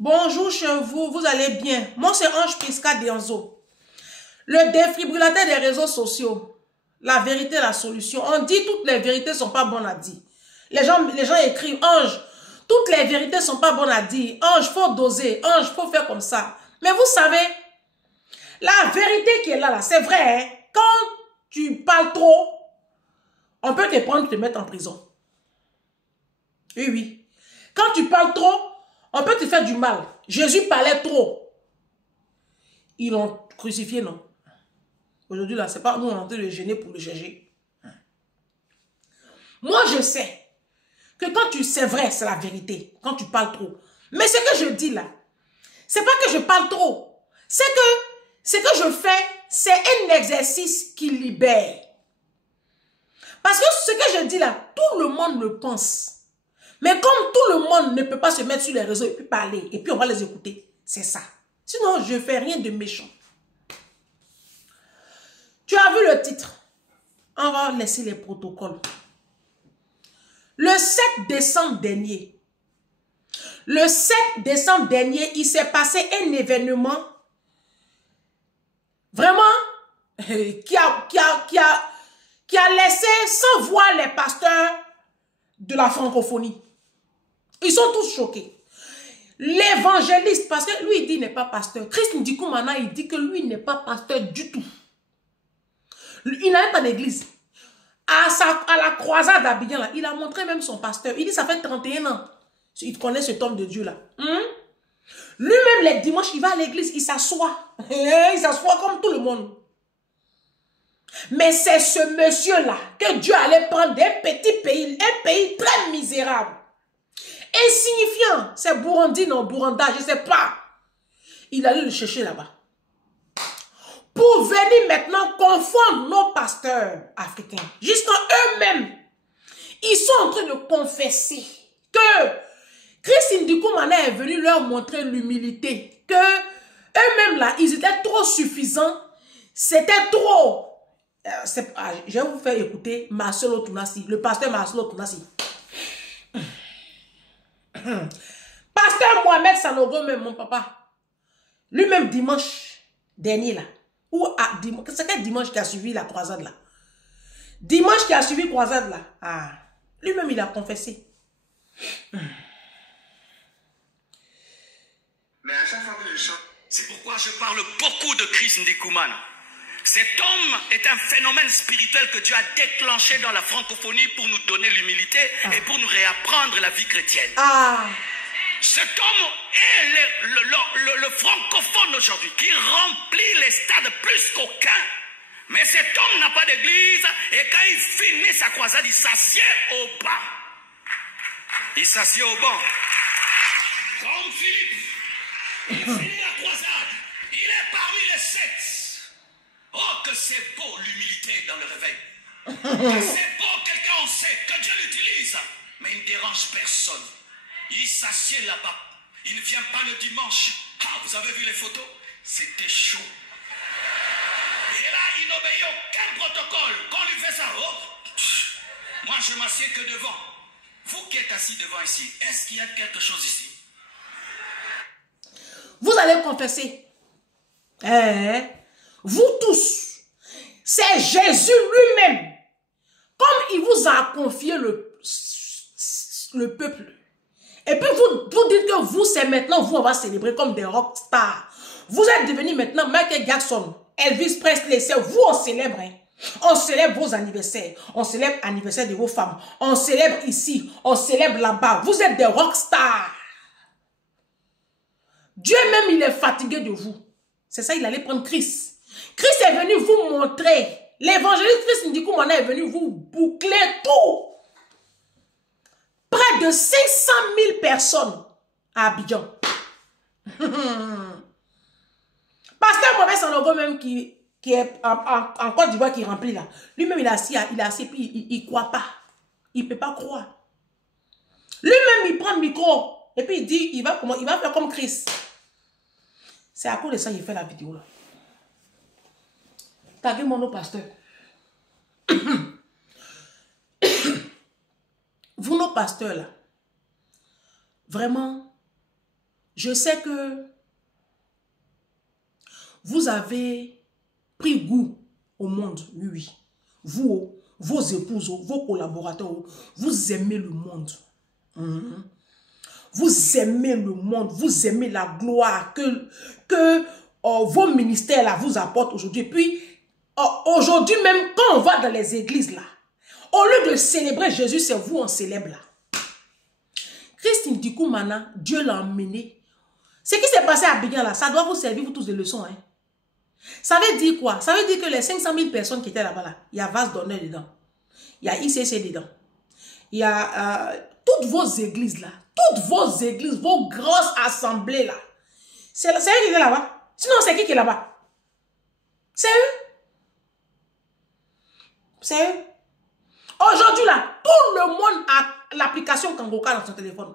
Bonjour chez vous, vous allez bien? Moi, c'est Ange Prisca Dianzo. Le défibrillateur des réseaux sociaux. La vérité, la solution. On dit toutes les vérités ne sont pas bonnes à dire. Les gens écrivent, Ange, toutes les vérités ne sont pas bonnes à dire. Ange, faut doser. Ange, faut faire comme ça. Mais vous savez, la vérité qui est là, c'est vrai. Hein? Quand tu parles trop, on peut te prendre et te mettre en prison. Oui, oui. Quand tu parles trop, on peut te faire du mal. Jésus parlait trop. Ils l'ont crucifié, non? Aujourd'hui, là, c'est pas nous, on est en train de le gêner pour le chercher. Moi, je sais que quand tu sais vrai, c'est la vérité. Quand tu parles trop. Mais ce que je dis là, c'est pas que je parle trop. C'est que ce que je fais, c'est un exercice qui libère. Parce que ce que je dis là, tout le monde le pense. Mais comme tout le monde ne peut pas se mettre sur les réseaux et puis parler, et puis on va les écouter, c'est ça. Sinon, je ne fais rien de méchant. Tu as vu le titre? On va laisser les protocoles. Le 7 décembre dernier, il s'est passé un événement vraiment qui a laissé sans voix les pasteurs de la francophonie. Ils sont tous choqués. L'évangéliste, parce que lui, il dit qu'il n'est pas pasteur. Christ Ndikou Mana, il dit que lui n'est pas pasteur du tout. Il n'a pas d'église. À la croisade d'Abidjan, là, il a montré même son pasteur. Il dit ça fait 31 ans. Il connaît cet homme de Dieu là. Lui-même, les dimanches, il va à l'église, il s'assoit. Il s'assoit comme tout le monde. Mais c'est ce monsieur-là que Dieu allait prendre d'un petit pays, un pays très misérable. Insignifiant. C'est Burundi, non, Burunda, je ne sais pas. Il allait le chercher là-bas. Pour venir maintenant confondre nos pasteurs africains. Jusqu'à eux-mêmes. Ils sont en train de confesser que Christ Ndikou Mana est venu leur montrer l'humilité. Que eux-mêmes là, ils étaient trop suffisants. C'était trop. Je vais vous faire écouter Marcelo Tounassi, le pasteur Marcelo Tounassi. Pasteur Mohamed Sanogo, même mon papa. Lui-même dimanche dernier là. C'est quel dimanche qui a suivi la croisade là? Dimanche qui a suivi la croisade là. Ah. Lui-même il a confessé. Mais à chaque fois que je chante, c'est pourquoi je parle beaucoup de Christ Ndikou Mana. Cet homme est un phénomène spirituel que Dieu a déclenché dans la francophonie pour nous donner l'humilité et pour nous réapprendre la vie chrétienne. Cet homme est le francophone aujourd'hui qui remplit les stades plus qu'aucun. Mais cet homme n'a pas d'église et quand il finit sa croisade, il s'assied au banc. Il s'assied au banc. Comme Philippe, il finit la croisade. Il est parmi les 7. Oh, que c'est beau l'humilité dans le réveil. Que c'est beau, quelqu'un on sait, que Dieu l'utilise. Mais il ne dérange personne. Il s'assied là-bas. Il ne vient pas le dimanche. Ah, vous avez vu les photos? C'était chaud. Et là, il n'obéit aucun protocole. Quand on lui fait ça, oh, moi je m'assieds que devant. Vous qui êtes assis devant ici, est-ce qu'il y a quelque chose ici? Vous allez confesser. Vous tous, c'est Jésus lui-même. Comme il vous a confié le peuple. Et puis vous dites que vous, c'est maintenant, vous, on va célébrer comme des rockstars. Vous êtes devenus maintenant Michael Jackson, Elvis Presley, c'est vous, on célèbre. Hein. On célèbre vos anniversaires. On célèbre l'anniversaire de vos femmes. On célèbre ici, on célèbre là-bas. Vous êtes des rockstars. Dieu même, il est fatigué de vous. C'est ça, il allait prendre Christ. Christ est venu vous montrer. L'évangéliste Christ Ndikou Mana est venu vous boucler tout. Près de 500 000 personnes à Abidjan. Pasteur Mohamed Sanogo même qui est en Côte d'Ivoire qui remplit là. Lui-même il a assis puis il ne croit pas. Il ne peut pas croire. Lui-même il prend le micro et puis il dit il va faire comme Christ. C'est à cause de ça qu'il fait la vidéo là. Taguez-moi nos pasteurs. Vous, nos pasteurs là, vraiment, Je sais que vous avez pris goût au monde, oui, oui. Vous, vos épouses, vos collaborateurs, vous aimez le monde. Vous aimez le monde, vous aimez la gloire que vos ministères là vous apportent aujourd'hui. Puis, aujourd'hui même, quand on va dans les églises là, au lieu de célébrer Jésus, c'est vous on célèbre là. Christ Ndikoumana, Dieu l'a emmené. Ce qui s'est passé à Abidjan là, ça doit vous servir vous tous de leçons. Hein. Ça veut dire quoi? Ça veut dire que les 500 000 personnes qui étaient là-bas, là, il y a Vase d'honneur dedans. Il y a ICC dedans. Il y a toutes vos églises là. Toutes vos églises, vos grosses assemblées là. C'est eux qui étaient là-bas. Sinon, c'est qui est là-bas? C'est eux. C'est eux. Aujourd'hui là, tout le monde a l'application Kangoka dans son téléphone.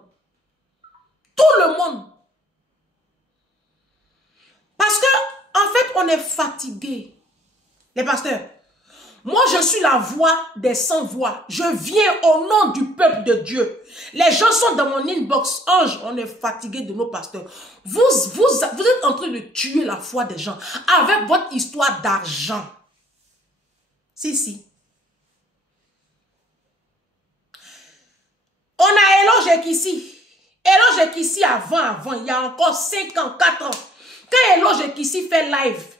Tout le monde. Parce que, en fait, on est fatigué. Les pasteurs. Moi, je suis la voix des sans-voix. Je viens au nom du peuple de Dieu. Les gens sont dans mon inbox. Ange, on est fatigué de nos pasteurs. Vous êtes en train de tuer la foi des gens avec votre histoire d'argent. Si. On a Eloge Kissi. Eloge Kissi avant, il y a encore 5 ans, 4 ans. Quand Eloge Kissi fait live,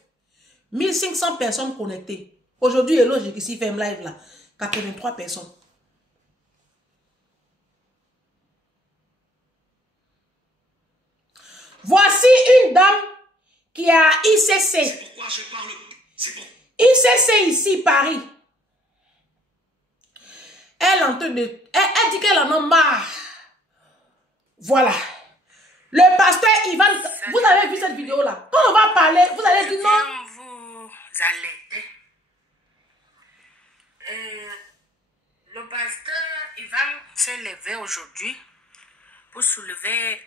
1500 personnes connectées. Aujourd'hui, Eloge Kissi fait live là, 83 personnes. Voici une dame qui a ICC. C'est pourquoi je parle. ICC ici, Paris. Elle dit qu'elle en a marre. Voilà. Le pasteur Ivan, vous avez vu cette vidéo là. Quand on va parler, vous allez dire non. Vous allez. Le pasteur Ivan s'est levé aujourd'hui pour soulever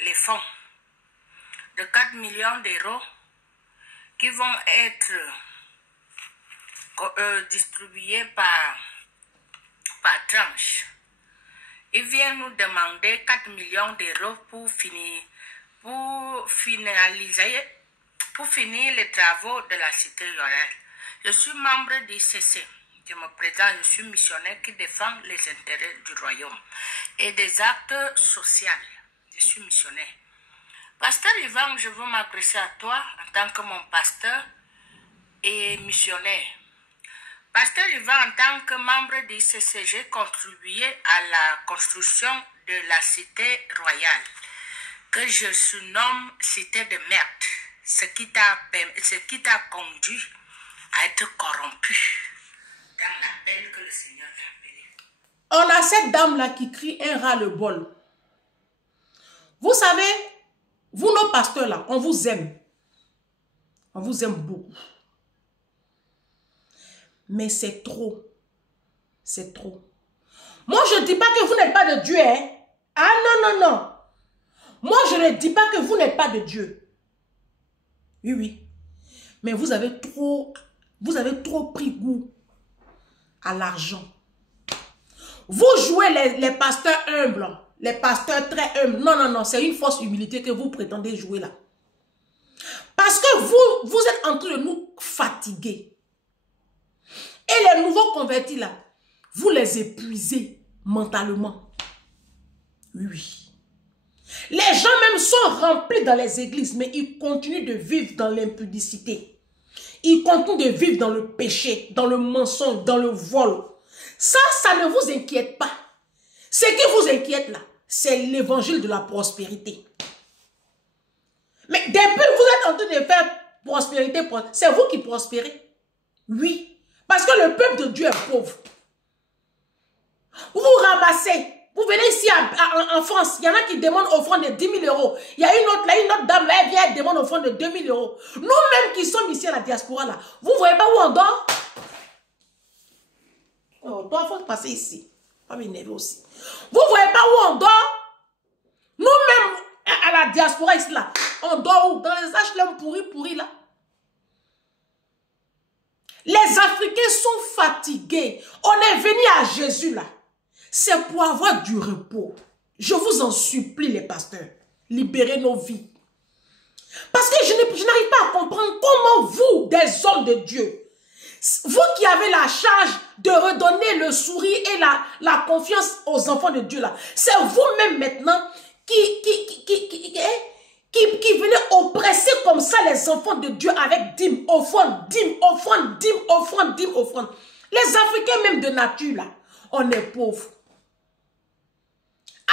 les fonds de 4 millions d'euros qui vont être distribués par tranche. Il vient nous demander 4 millions d'euros pour finir les travaux de la cité royale. Je suis membre du ICC. Je me présente, je suis missionnaire qui défend les intérêts du royaume et des actes sociaux. Je suis missionnaire. Pasteur Ivan, je veux m'adresser à toi en tant que mon pasteur et missionnaire. Pasteur Ivan, en tant que membre du ICC, j'ai contribué à la construction de la cité royale, que je surnomme cité de merde, ce qui t'a conduit à être corrompu dans l'appel que le Seigneur t'a appelé. On a cette dame-là qui crie un ras-le-bol. Vous savez, vous, nos pasteurs-là, on vous aime. On vous aime beaucoup. Mais c'est trop. C'est trop. Moi, je ne dis pas que vous n'êtes pas de Dieu. Hein? Ah non. Moi, je ne dis pas que vous n'êtes pas de Dieu. Oui. Mais vous avez trop pris goût à l'argent. Vous jouez les pasteurs humbles, les pasteurs très humbles. Non, c'est une fausse humilité que vous prétendez jouer là. Parce que vous êtes en train de nous fatiguer. Et les nouveaux convertis là, vous les épuisez mentalement. Oui. Les gens même sont remplis dans les églises, mais ils continuent de vivre dans l'impudicité. Ils continuent de vivre dans le péché, dans le mensonge, dans le vol. Ça ne vous inquiète pas. Ce qui vous inquiète là, c'est l'évangile de la prospérité. Mais depuis que vous êtes en train de faire prospérité, c'est vous qui prospérez. Oui. Parce que le peuple de Dieu est pauvre. Vous vous ramassez. Vous venez ici en France. Il y en a qui demandent offrande de 10 000 euros. Il y a une autre dame là, elle vient, elle demande offrande de 2 000 euros. Nous-mêmes qui sommes ici à la diaspora là, vous ne voyez pas où on dort? Oh, toi, il faut passer ici. Pas m'énerver aussi. Vous ne voyez pas où on dort? Nous-mêmes à la diaspora ici là, on dort où? Dans les HLM pourris là. Les Africains sont fatigués. On est venu à Jésus là. C'est pour avoir du repos. Je vous en supplie les pasteurs. libérer nos vies. Parce que je n'arrive pas à comprendre comment vous, des hommes de Dieu, vous qui avez la charge de redonner le sourire et la confiance aux enfants de Dieu là, c'est vous-même maintenant qui venez oppresser comme ça les enfants de Dieu avec dîmes, offrandes, dîmes, offrandes, dîmes, offrandes, dîmes, offrandes. Les Africains même de nature là, on est pauvres.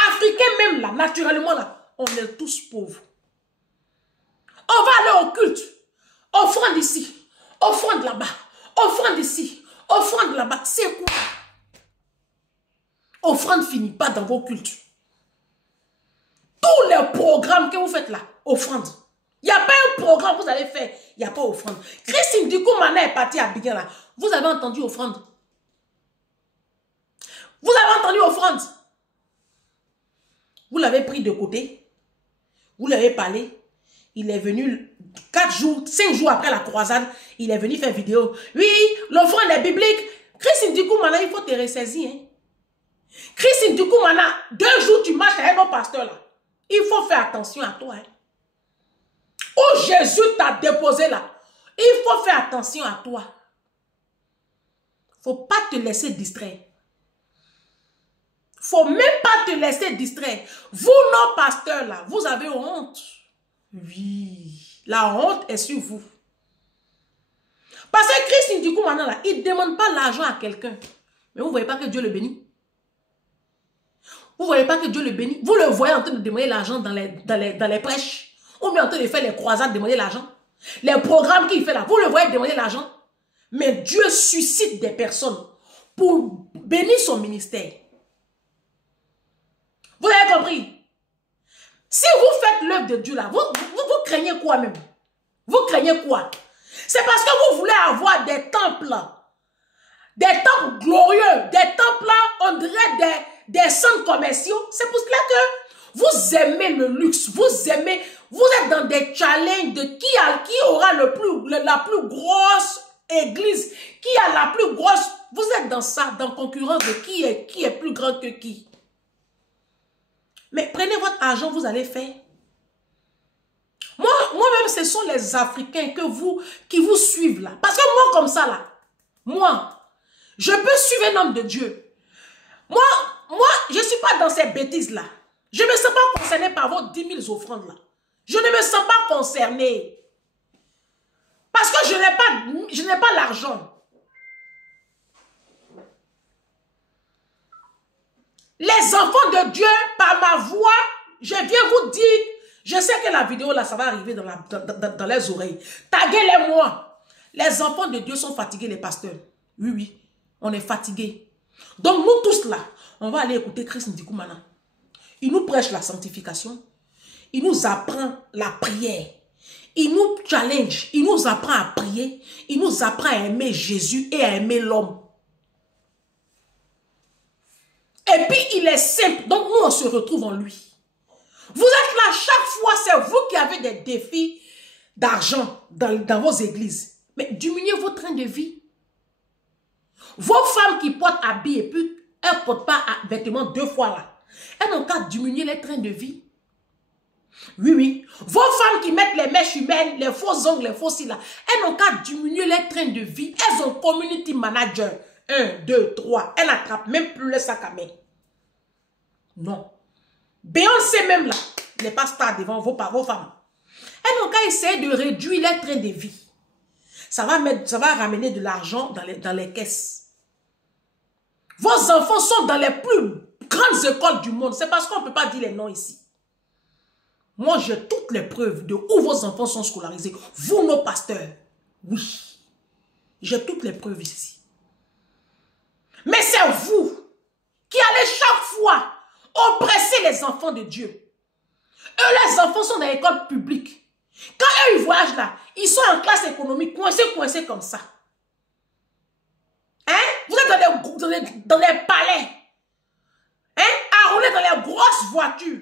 Africains même là, naturellement là, on est tous pauvres. On va aller au culte, offrande ici, offrande là-bas, offrande ici, offrande là-bas. C'est quoi? Offrande finit pas dans vos cultes. Tous les programmes que vous faites là, offrande. Il n'y a pas un programme que vous allez faire, il n'y a pas offrande. Christine Dikoumana est partie à Biguin là. Vous avez entendu offrande? Vous avez entendu offrande? Vous l'avez pris de côté, vous l'avez parlé. Il est venu 4 jours, 5 jours après la croisade, il est venu faire vidéo. Oui, l'offrande est biblique. Christine Dikoumana, il faut te ressaisir. Hein? Christine Dikoumana, 2 jours tu marches avec mon pasteur là. Il faut faire attention à toi. Hein? Où Jésus t'a déposé là, il faut faire attention à toi. Faut pas te laisser distraire. Faut même pas te laisser distraire. Vous, nos pasteurs là, vous avez honte. Oui, la honte est sur vous. Parce que Christine du coup maintenant là, il ne demande pas l'argent à quelqu'un. Mais vous ne voyez pas que Dieu le bénit? Vous ne voyez pas que Dieu le bénit? Vous le voyez en train de demander l'argent dans les prêches. Ou bien en train de faire les croisades, demander l'argent. Les programmes qu'il fait là, vous le voyez demander l'argent. Mais Dieu suscite des personnes pour bénir son ministère. Vous avez compris? Si vous faites l'œuvre de Dieu là, vous craignez quoi même? Vous craignez quoi? C'est parce que vous voulez avoir des temples glorieux, des temples là, on dirait des centres commerciaux. C'est pour cela que vous aimez le luxe, vous êtes dans des challenges de qui aura la plus grosse église, qui a la plus grosse, vous êtes dans ça, dans concurrence de qui est plus grand que qui. Mais prenez votre argent, vous allez faire. Moi-même, ce sont les Africains qui vous suivent là. Parce que moi, comme ça là, moi, je peux suivre un homme de Dieu. Moi, je ne suis pas dans ces bêtises là. Je ne me sens pas concerné par vos 10 000 offrandes là. Je ne me sens pas concerné. Parce que je n'ai pas l'argent. Les enfants de Dieu, par ma voix, je viens vous dire, je sais que la vidéo là, ça va arriver dans les oreilles. Taguez-les-moi. Les enfants de Dieu sont fatigués, les pasteurs. Oui, oui, on est fatigués. Donc nous tous là, on va aller écouter Christine Dikoumana. Il nous prêche la sanctification. Il nous apprend la prière. Il nous challenge. Il nous apprend à prier. Il nous apprend à aimer Jésus et à aimer l'homme. Et puis, il est simple. Donc, nous, on se retrouve en lui. Vous êtes là, chaque fois, c'est vous qui avez des défis d'argent dans vos églises. Mais diminuez votre train de vie. Vos femmes qui portent habits et puis, elles ne portent pas vêtements 2 fois là. Elles n'ont qu'à diminuer les trains de vie. Oui, oui. Vos femmes qui mettent les mèches humaines, les faux ongles, les faux cils là, elles n'ont qu'à diminuer les trains de vie. Elles ont community manager. 1, 2, 3. Elle n'attrape même plus le sac à main. Non. Beyoncé même là, n'est pas star devant vos femmes. Elles n'ont qu'à essayer de réduire les trains de vie. Ça va ramener de l'argent dans les caisses. Vos enfants sont dans les plus grandes écoles du monde. C'est parce qu'on ne peut pas dire les noms ici. Moi, j'ai toutes les preuves de où vos enfants sont scolarisés. Vous, nos pasteurs. Oui. J'ai toutes les preuves ici. Mais c'est vous qui allez chaque fois oppresser les enfants de Dieu. Eux, les enfants sont dans l'école publique. Quand eux, ils voyagent là, ils sont en classe économique, coincés comme ça. Hein? Vous êtes dans les palais. Hein? À rouler dans les grosses voitures.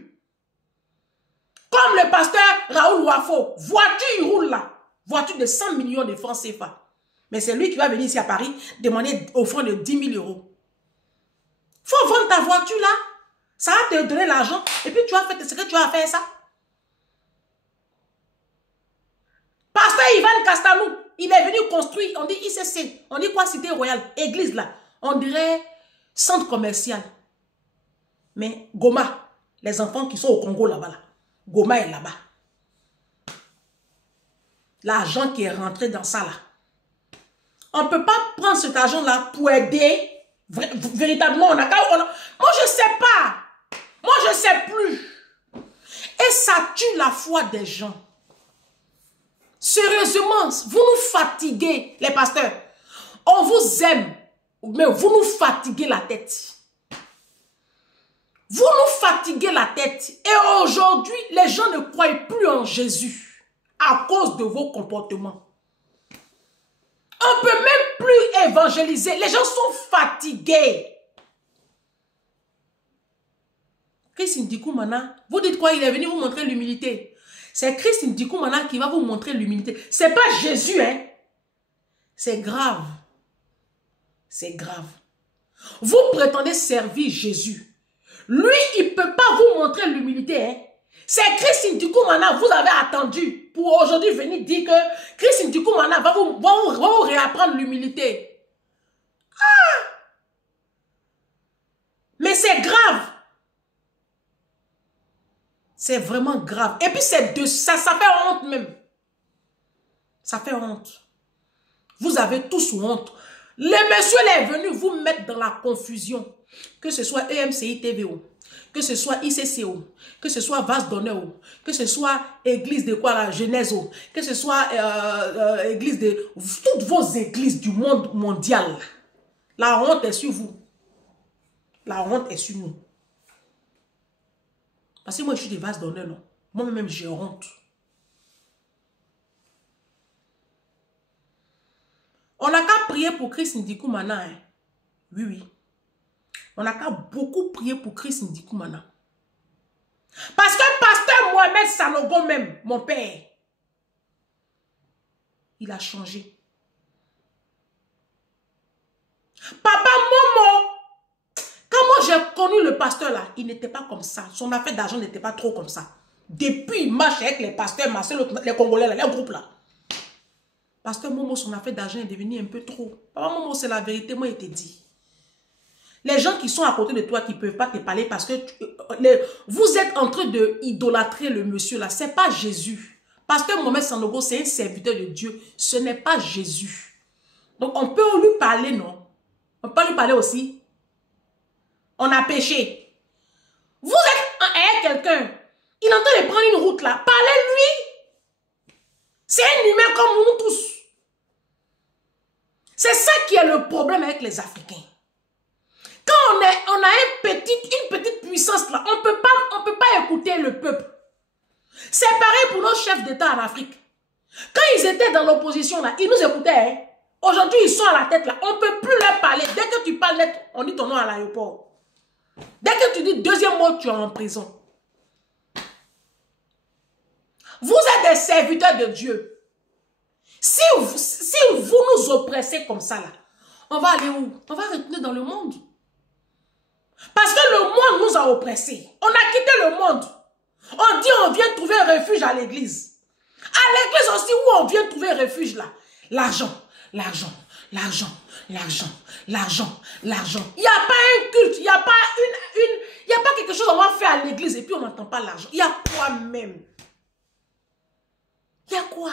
Comme le pasteur Raoul Wafo. Voiture, il roule là. Voiture de 100 millions de francs CFA. Mais c'est lui qui va venir ici à Paris demander offrande de 10 000 €. Faut vendre ta voiture là. Ça va te donner l'argent. Et puis tu vas faire ce que tu vas faire ça. Ivan Castalou, il est venu construire, on dit ICC, on dit quoi, Cité Royale, église là, on dirait centre commercial. Mais Goma, les enfants qui sont au Congo là-bas, là, Goma est là-bas. L'argent qui est rentré dans ça là. On ne peut pas prendre cet argent-là pour aider véritablement. Moi, je ne sais pas. Moi, je ne sais plus. Et ça tue la foi des gens. Sérieusement, vous nous fatiguez, les pasteurs. On vous aime, mais vous nous fatiguez la tête. Vous nous fatiguez la tête. Et aujourd'hui, les gens ne croient plus en Jésus à cause de vos comportements. On ne peut même plus évangéliser. Les gens sont fatigués. Christ Ndikoumana, vous dites quoi? Il est venu vous montrer l'humilité. C'est Christ Ndikoumana qui va vous montrer l'humilité. Ce n'est pas Jésus, hein. C'est grave. C'est grave. Vous prétendez servir Jésus. Lui, il ne peut pas vous montrer l'humilité, hein. C'est Christ Ndikoumana, vous avez attendu pour aujourd'hui venir dire que Christ Ndikoumana va vous réapprendre l'humilité. Ah! Mais c'est grave. C'est vraiment grave. Et puis ça fait honte même. Ça fait honte. Vous avez tous honte. Le monsieur est venu vous mettre dans la confusion. Que ce soit EMCI TVO, que ce soit ICCO, que ce soit Vase d'honneur, que ce soit église de quoi la Genèse, que ce soit église de toutes vos églises du monde mondial. La honte est sur vous. La honte est sur nous. Parce que moi je suis des Vases d'honneur, non. Moi-même j'ai honte. On n'a qu'à prier pour Christ Ndikoumana. Hein. Oui, oui. On n'a qu'à beaucoup prier pour Christ Ndikoumana. Parce que pasteur Mohamed Sanogo même, mon père, il a changé. Papa Momo, quand moi j'ai connu le pasteur là, il n'était pas comme ça. Son affaire d'argent n'était pas trop comme ça. Depuis, il marche avec les pasteurs, les Congolais, là, les groupes là. Pasteur Momo, son affaire d'argent est devenue un peu trop. Papa Momo, c'est la vérité, moi, il te dit. Les gens qui sont à côté de toi qui ne peuvent pas te parler parce que vous êtes en train de idolâtrer le monsieur là. Ce n'est pas Jésus. Pasteur Mohamed Sanogo, c'est un serviteur de Dieu. Ce n'est pas Jésus. Donc on peut lui parler, non? On peut lui parler aussi. On a péché. Vous êtes avec quelqu'un. Il est en train de prendre une route là. Parlez-lui. C'est un humain comme nous tous. C'est ça qui est le problème avec les Africains. Quand on a une petite puissance là, on peut pas écouter le peuple. C'est pareil pour nos chefs d'État en Afrique. Quand ils étaient dans l'opposition là, ils nous écoutaient. Hein? Aujourd'hui, ils sont à la tête là. On ne peut plus leur parler. Dès que tu parles net, on dit ton nom à l'aéroport. Dès que tu dis deuxième mot, tu es en prison. Vous êtes des serviteurs de Dieu. Si vous nous oppressez comme ça là, on va aller où? On va retourner dans le monde. Parce que le monde nous a oppressés. On a quitté le monde. On dit on vient trouver refuge à l'église. À l'église aussi où on vient trouver refuge là. L'argent, l'argent, l'argent, l'argent, l'argent, l'argent. Il n'y a pas un culte, il n'y a pas il n'y a pas quelque chose qu'on va faire à l'église et puis on n'entend pas l'argent. Il y a quoi même? Il y a quoi?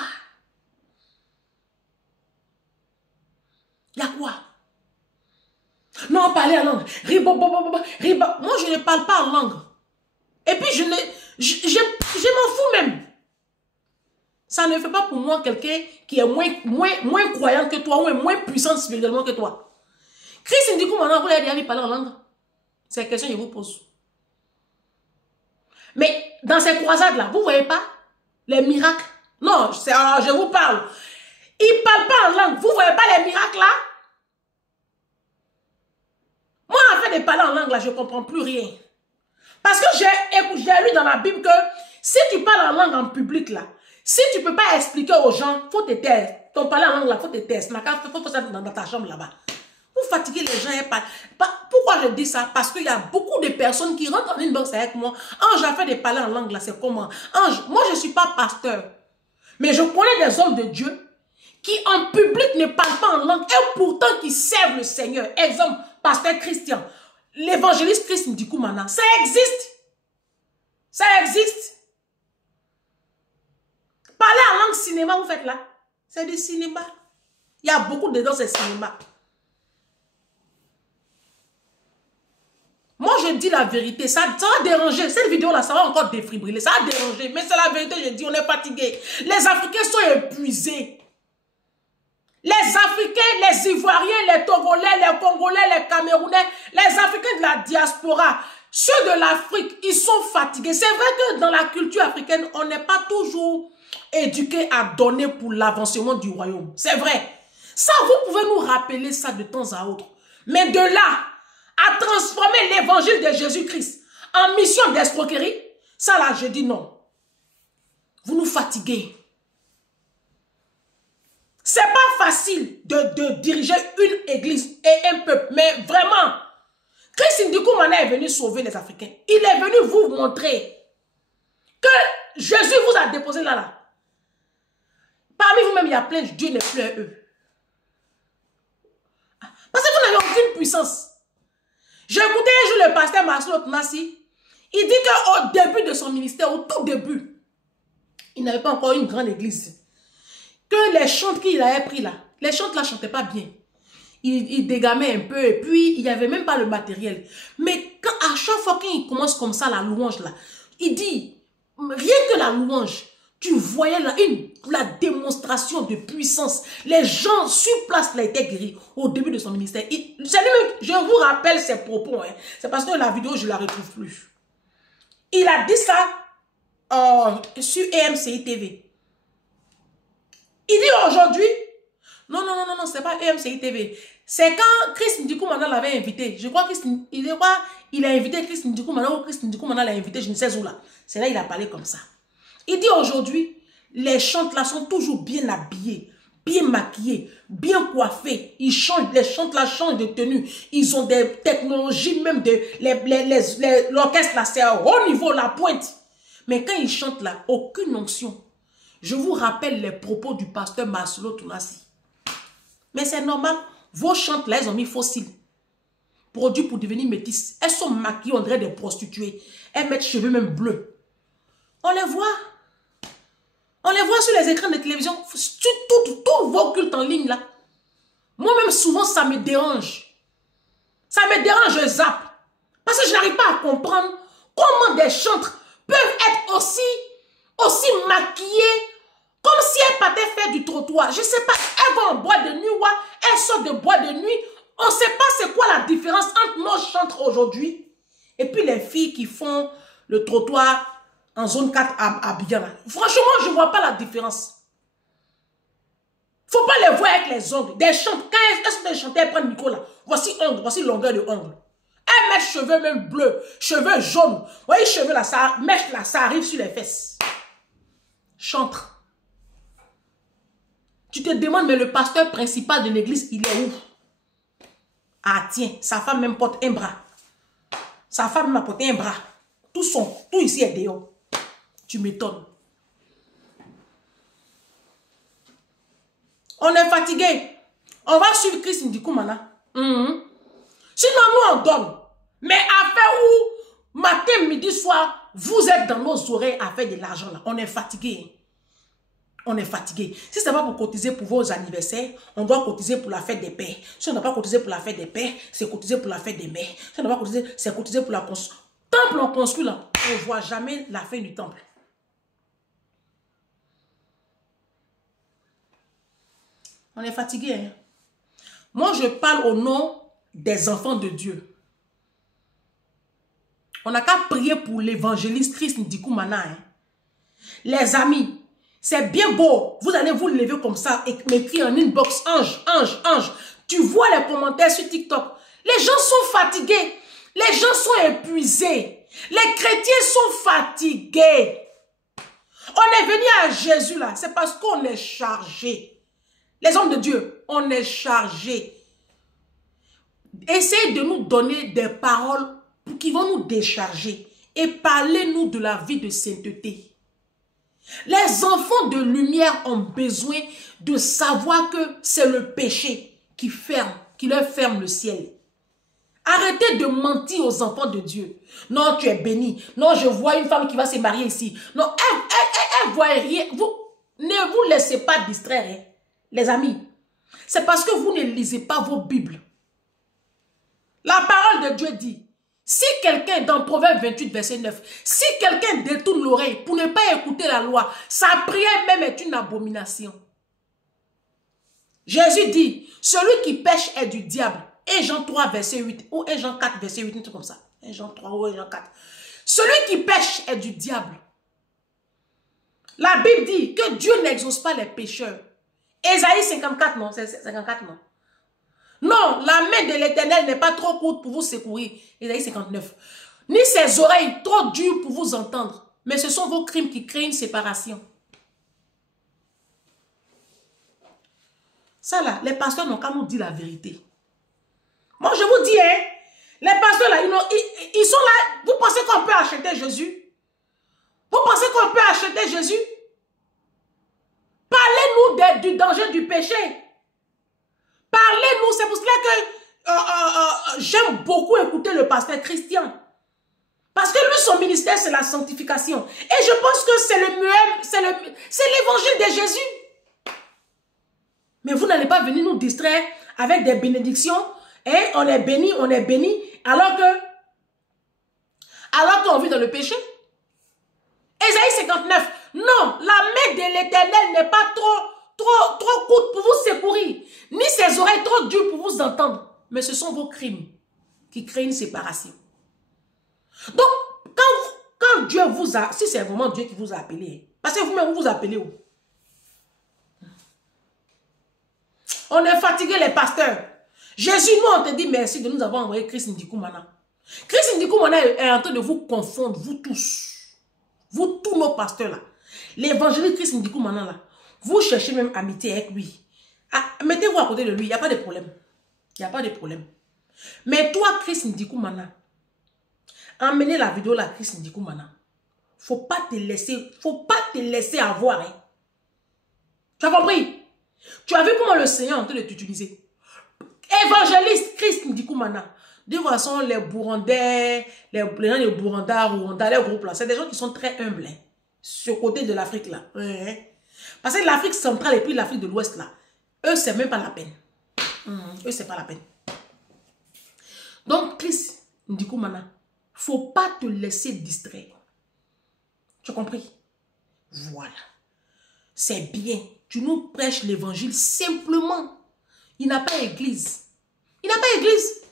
Il y a quoi? Non, parler en langue. Riba. Moi, je ne parle pas en langue. Et puis, je m'en fous même. Ça ne fait pas pour moi quelqu'un qui est moins croyant que toi ou moins puissant spirituellement que toi. Christ Ndikoumana, vous l'avez déjà vu parler en langue? C'est la question que je vous pose. Mais dans ces croisades-là, vous ne voyez pas les miracles? Non, alors je vous parle. Il ne parle pas en langue. Vous ne voyez pas les miracles là? Moi, en fait de parler en langue, là, je ne comprends plus rien. Parce que j'ai lu dans la Bible que si tu parles en langue en public, là, si tu ne peux pas expliquer aux gens, il faut te taire. Ton parler en langue, là, il faut te taire. Il faut ça dans ta chambre là-bas. Vous fatiguez les gens. Pourquoi je dis ça? Parce qu'il y a beaucoup de personnes qui rentrent en inbox avec moi. Ange, j'ai fait de parler en langue, là, c'est comment? Ange, moi, je ne suis pas pasteur. Mais je connais des hommes de Dieu qui en public ne parlent pas en langue et pourtant qui servent le Seigneur. Exemple, pasteur Christian, l'évangéliste Christ Ndikoumana. Ça existe. Ça existe. Parler en langue cinéma, vous faites là. C'est du cinéma. Il y a beaucoup dedans, c'est cinéma. Moi, je dis la vérité. Ça va déranger. Cette vidéo-là, ça va encore défibriller. Ça va déranger. Mais c'est la vérité, je dis, on est fatigué. Les Africains sont épuisés. Les Africains, les Ivoiriens, les Togolais, les Congolais, les Camerounais, les Africains de la diaspora, ceux de l'Afrique, ils sont fatigués. C'est vrai que dans la culture africaine, on n'est pas toujours éduqué à donner pour l'avancement du royaume. C'est vrai. Ça, vous pouvez nous rappeler ça de temps à autre. Mais de là à transformer l'évangile de Jésus-Christ en mission d'escroquerie, ça là, je dis non. Vous nous fatiguez. C'est pas facile de diriger une église et un peuple, mais vraiment, Christ Ndikoumana est venu sauver les Africains. Il est venu vous montrer que Jésus vous a déposé là. Parmi vous-même, il y a plein de Dieu ne pleure eux. Parce que vous n'avez aucune puissance. J'ai écouté un jour le pasteur Maslow Tunasi. Il dit qu'au début de son ministère, au tout début, il n'avait pas encore une grande église. Que les chantes qu'il avait pris là, les chantes là ne chantaient pas bien. Il dégamait un peu et puis il n'y avait même pas le matériel. Mais quand à chaque fois qu'il commence comme ça la louange là, il dit, rien que la louange, tu voyais là la démonstration de puissance. Les gens sur place là étaient guéris au début de son ministère. Je vous rappelle ses propos. Hein. C'est parce que la vidéo, je ne la retrouve plus. Il a dit ça sur EMCI TV. Il dit aujourd'hui, non, c'est pas EMCI TV. C'est quand Christ Ndikoumana l'avait invité. Je crois qu'il a invité Christ Ndikoumana ou Christ Ndikoumana l'a invité, je ne sais où là. C'est là il a parlé comme ça. Il dit aujourd'hui, les chantes là sont toujours bien habillés, bien maquillés, bien coiffés. Ils changent, les chantes là changent de tenue. Ils ont des technologies, même l'orchestre là, c'est à haut niveau, la pointe. Mais quand ils chantent là, aucune onction. Je vous rappelle les propos du pasteur Maslow Tunasi. Mais c'est normal, vos chantes là, elles ont mis fossiles. Produits pour devenir métisses. Elles sont maquillées, on dirait des prostituées. Elles mettent cheveux même bleus. On les voit. On les voit sur les écrans de télévision, sur tous vos cultes en ligne là. Moi-même, souvent, ça me dérange. Ça me dérange, je zappe. Parce que je n'arrive pas à comprendre comment des chantres peuvent être aussi maquillées, comme si elles partaient faire du trottoir. Je ne sais pas, elles vont en boîte de nuit, ouais, elles sortent de boîte de nuit. On ne sait pas c'est quoi la différence entre nos chantres aujourd'hui et puis les filles qui font le trottoir en zone 4 à Abidjan. Franchement, je ne vois pas la différence. Il ne faut pas les voir avec les ongles. Des chantes, quand elles sont des chanteurs, elles prennent le micro là. Voici ongle, voici longueur de ongle. Elles mettent cheveux même bleus, cheveux jaunes. Vous voyez, cheveux là, ça, mèche là, ça arrive sur les fesses. Chantre. Tu te demandes, mais le pasteur principal de l'église, il est où? Ah tiens, sa femme même porte un bras. Sa femme m'a porté un bras. Tout ici est dehors. Tu m'étonnes. On est fatigué. On va suivre Christ Ndikoumana. Sinon, nous, on donne. Mais à faire où, matin, midi, soir, vous êtes dans nos oreilles à faire de l'argent là. On est fatigué. On est fatigué. Si ce n'est pas pour cotiser pour vos anniversaires, on doit cotiser pour la fête des pères. Si on n'a pas cotisé pour la fête des pères, c'est cotiser pour la fête des mères. Si on n'a pas cotisé, c'est cotiser pour la construction. Temple on construit là, on ne voit jamais la fin du temple. On est fatigué. Hein? Moi, je parle au nom des enfants de Dieu. On n'a qu'à prier pour l'évangéliste Christ Ndikoumana. Hein? Les amis, c'est bien beau. Vous allez vous lever comme ça et m'écrire en inbox, ange, ange, ange. Tu vois les commentaires sur TikTok. Les gens sont fatigués. Les gens sont épuisés. Les chrétiens sont fatigués. On est venu à Jésus là. C'est parce qu'on est chargé. Les hommes de Dieu, on est chargés. Essayez de nous donner des paroles qui vont nous décharger. Et parlez-nous de la vie de sainteté. Les enfants de lumière ont besoin de savoir que c'est le péché qui leur ferme le ciel. Arrêtez de mentir aux enfants de Dieu. Non, tu es béni. Non, je vois une femme qui va se marier ici. Non, elle voit rien. Ne vous laissez pas distraire, hein, les amis. C'est parce que vous ne lisez pas vos Bibles. La parole de Dieu dit, si quelqu'un, dans Proverbe 28, verset 9, si quelqu'un détourne l'oreille pour ne pas écouter la loi, sa prière même est une abomination. Jésus dit, celui qui pêche est du diable. 1 Jean 3, verset 8, ou 1 Jean 4, verset 8, un truc comme ça. 1 Jean 3 ou 1 Jean 4. Celui qui pêche est du diable. La Bible dit que Dieu n'exauce pas les pécheurs. Ésaïe 54, non, c'est 54, non. Non, la main de l'Éternel n'est pas trop courte pour vous secourir. Ésaïe 59. Ni ses oreilles trop dures pour vous entendre. Mais ce sont vos crimes qui créent une séparation. Ça là, les pasteurs n'ont qu'à nous dire la vérité. Moi, je vous dis, hein, les pasteurs là, ils sont là. Vous pensez qu'on peut acheter Jésus? Vous pensez qu'on peut acheter Jésus? Parlez-nous du danger du péché. Parlez-nous. C'est pour cela que j'aime beaucoup écouter le pasteur Christian. Parce que lui, son ministère, c'est la sanctification. Et je pense que c'est l'évangile de Jésus. Mais vous n'allez pas venir nous distraire avec des bénédictions. Et on est béni, alors qu'on vit dans le péché. Ésaïe 59. Non, la main de l'Éternel n'est pas trop courte pour vous secourir, ni ses oreilles trop dures pour vous entendre. Mais ce sont vos crimes qui créent une séparation. Donc, quand Dieu vous a, si c'est vraiment Dieu qui vous a appelé, parce que vous-même vous appelez où? On est fatigué les pasteurs. Jésus, nous, on te dit merci de nous avoir envoyé Christ Ndikoumana. Christ Ndikoumana est en train de vous confondre, vous tous. Vous, tous nos pasteurs là. L'évangéliste Christ Ndikoumana là. Vous cherchez même amitié avec lui. Ah, mettez-vous à côté de lui, il n'y a pas de problème. Il n'y a pas de problème. Mais toi, Christ Ndikoumana, emmenez la vidéo là, Christ Ndikoumana. Faut pas te laisser avoir. Hein. Tu as compris? Tu as vu comment le Seigneur est en train de t'utiliser? Évangéliste Christ Ndikoumana. De toute façon, les Burundais, les gens de Burunda, Rwanda, les groupes là, c'est des gens qui sont très humbles. Hein, sur côté de l'Afrique là. Parce que l'Afrique centrale et puis l'Afrique de l'Ouest là, eux, c'est même pas la peine. Eux, c'est pas la peine. Donc, Christ Ndikoumana, faut pas te laisser distraire. Tu as compris? Voilà. C'est bien. Tu nous prêches l'évangile simplement. Il n'a pas église. Il n'a pas église.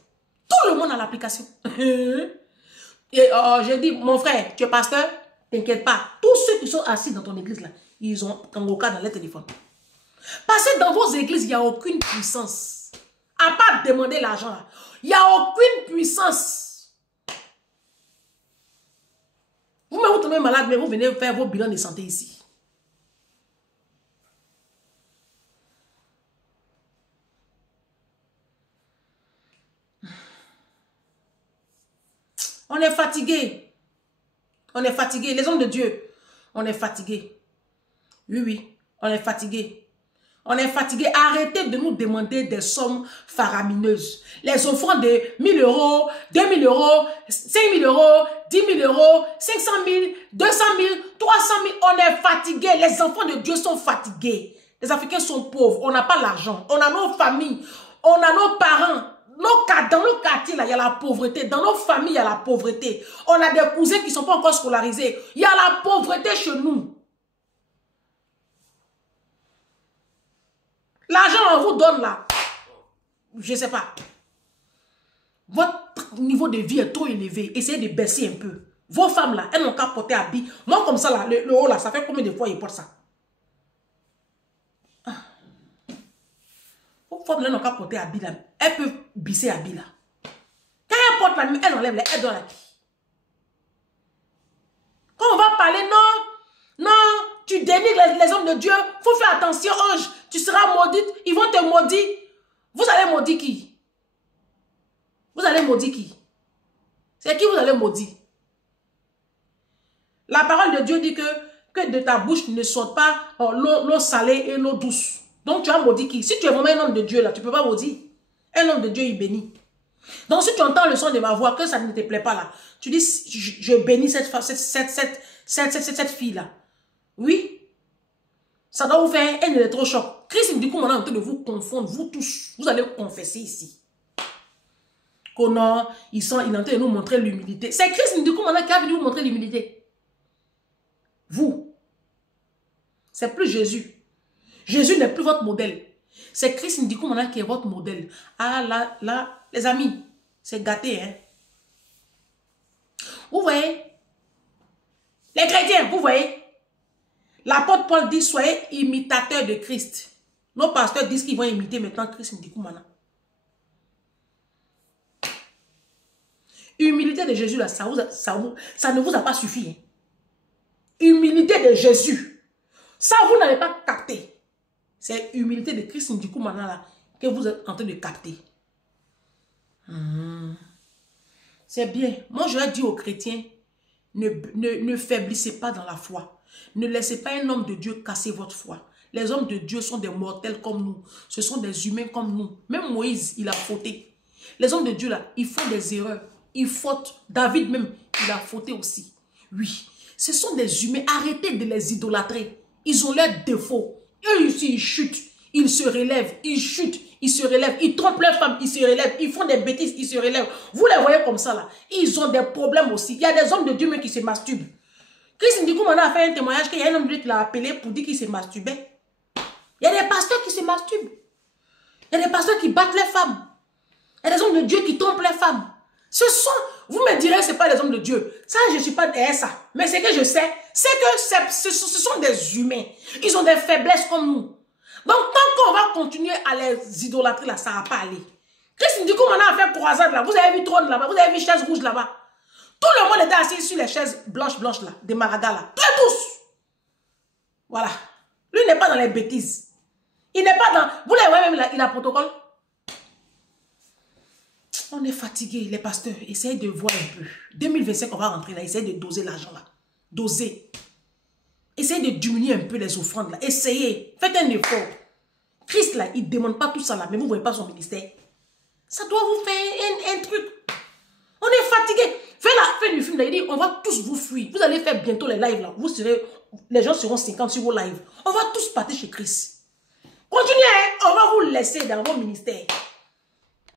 Tout le monde a l'application. Et j'ai dit, mon frère, tu es pasteur, t'inquiète pas. Tous ceux qui sont assis dans ton église là, ils ont Kangoka dans les téléphones. Parce que dans vos églises, il n'y a aucune puissance. À part demander l'argent. Il n'y a aucune puissance. Vous-même, vous tombez malade, mais vous venez faire vos bilans de santé ici. On est fatigué. On est fatigué. Les hommes de Dieu, on est fatigué. Oui, oui, on est fatigué. On est fatigué. Arrêtez de nous demander des sommes faramineuses. Les offrandes de 1000 euros, 2000 euros, 5000 euros, 10 000 euros, 500 000, 200 000, 300 000. On est fatigué. Les enfants de Dieu sont fatigués. Les Africains sont pauvres. On n'a pas l'argent. On a nos familles. On a nos parents. Dans nos quartiers, là, il y a la pauvreté. Dans nos familles, il y a la pauvreté. On a des cousins qui ne sont pas encore scolarisés. Il y a la pauvreté chez nous. L'argent on vous donne là, je ne sais pas. Votre niveau de vie est trop élevé. Essayez de baisser un peu. Vos femmes là, elles n'ont qu'à porter habit. Moi comme ça là, le haut là, ça fait combien de fois ils portent ça? Vos femmes là n'ont qu'à porter habit là. Elles peuvent bisser habit là. Quand elles portent la, elles enlèvent, elles donnent la qui? Quand on va parler, non, tu dénigres les hommes de Dieu, il faut faire attention, ange, tu seras maudite, ils vont te maudire. Vous allez maudire qui? Vous allez maudire qui? C'est qui vous allez maudire? La parole de Dieu dit que que de ta bouche ne sorte pas l'eau salée et l'eau douce. Donc tu as maudit qui? Si tu es vraiment un homme de Dieu là, tu ne peux pas maudire. Un homme de Dieu, il bénit. Donc si tu entends le son de ma voix, que ça ne te plaît pas là, tu dis, je bénis cette fille là. Oui. Ça doit vous faire un électrochoc. Christ du coup, maintenant, en train de vous confondre, vous tous, vous allez confesser ici. Qu'on a, il est en train de nous montrer l'humilité. C'est Christ du coup, maintenant, qui a venu vous montrer l'humilité. Vous. C'est plus Jésus. Jésus n'est plus votre modèle. C'est Christ du coup, maintenant, qui est votre modèle. Ah là, les amis, c'est gâté, hein. Vous voyez? Les chrétiens, vous voyez? L'apôtre Paul dit, soyez imitateurs de Christ. Nos pasteurs disent qu'ils vont imiter maintenant Christ Ndikou maintenant. Humilité de Jésus, là, ça ne vous a pas suffi. Hein. Humilité de Jésus. Ça, vous n'avez pas capté. C'est humilité de Christ Ndikou maintenant, là, que vous êtes en train de capter. C'est bien. Moi, je vais dire aux chrétiens, ne faiblissez pas dans la foi. Ne laissez pas un homme de Dieu casser votre foi. Les hommes de Dieu sont des mortels comme nous. Ce sont des humains comme nous. Même Moïse, il a fauté. Les hommes de Dieu, là, ils font des erreurs. Ils fautent. David même, il a fauté aussi. Oui. Ce sont des humains. Arrêtez de les idolâtrer. Ils ont leurs défauts. Eux aussi, ils chutent. Ils se relèvent. Ils chutent. Ils se relèvent. Ils trompent leurs femmes. Ils se relèvent. Ils font des bêtises. Ils se relèvent. Vous les voyez comme ça, là. Ils ont des problèmes aussi. Il y a des hommes de Dieu même qui se masturbent. Christ Ndikou maintenant a fait un témoignage qu'il y a un homme de Dieu qui l'a appelé pour dire qu'il se masturbait. Il y a des pasteurs qui se masturbent. Il y a des pasteurs qui battent les femmes. Il y a des hommes de Dieu qui trompent les femmes. Ce sont, vous me direz, ce n'est pas des hommes de Dieu. Ça, je ne suis pas derrière ça. Mais ce que je sais, c'est que ce sont des humains. Ils ont des faiblesses comme nous. Donc, tant qu'on va continuer à les idolâtrer, là, ça ne va pas aller. Christ Ndikou maintenant a fait croisade là. Vous avez vu trône là-bas. Vous avez vu chaise rouge là-bas. Tout le monde était assis sur les chaises blanches là, des maragas là. Tous. Voilà. Lui n'est pas dans les bêtises. Il n'est pas dans... Vous les voyez même là, il a protocole. On est fatigué, les pasteurs. Essayez de voir un peu. 2025, on va rentrer là. Essayez de doser l'argent là. Doser. Essayez de diminuer un peu les offrandes là. Essayez. Faites un effort. Christ là, il ne demande pas tout ça là, mais vous ne voyez pas son ministère. Ça doit vous faire un truc. On est fatigué. Fais la fin du film là, il dit on va tous vous fuir. Vous allez faire bientôt les lives là. Les gens seront 50 sur vos lives. On va tous partir chez Christ. Continuez, hein? On va vous laisser dans vos ministères.